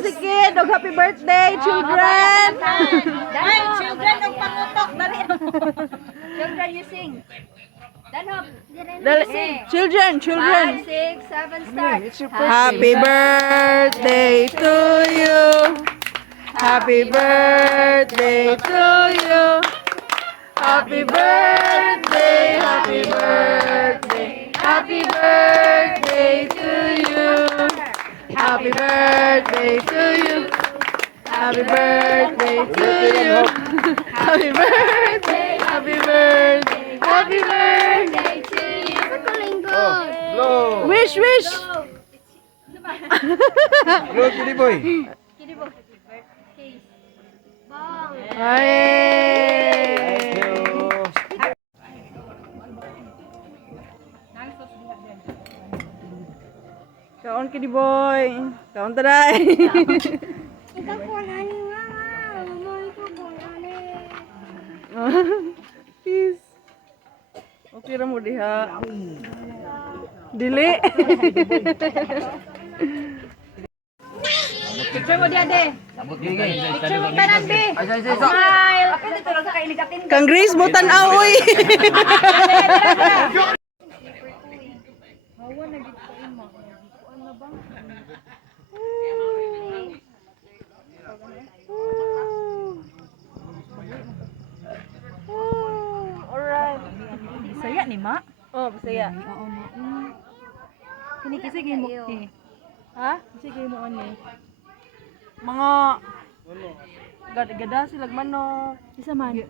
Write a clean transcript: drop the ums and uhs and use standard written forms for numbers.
si Kid. Happy birthday, children. Ay, children, ang pangutok. Children, you sing. Danhop. Children. 5, 6, 7, start. Happy birthday to you. Happy birthday to you. Happy birthday, happy birthday, happy birthday to you. Happy birthday to you. Happy birthday to you. Happy birthday, happy birthday, happy birthday to you. Blow. Wish. Blow, Kitty boy. Ay. Kaon kini boy. Kaon taday. Ikaw po nani mama. Mama ikaw po nani. Peace. Okay ra mo diha. Dili. Picture mo dia, de. Picture mo tanan, be. Ay. Smile. Ako dito lang sa kailikatin. Kang Grace mo tan-aw oy. Alright. Saya ni, ma. Oh, bisaya. Kini kasi mo eh. Ha? Sige mo ani. Mga gada sila manok. Isa man.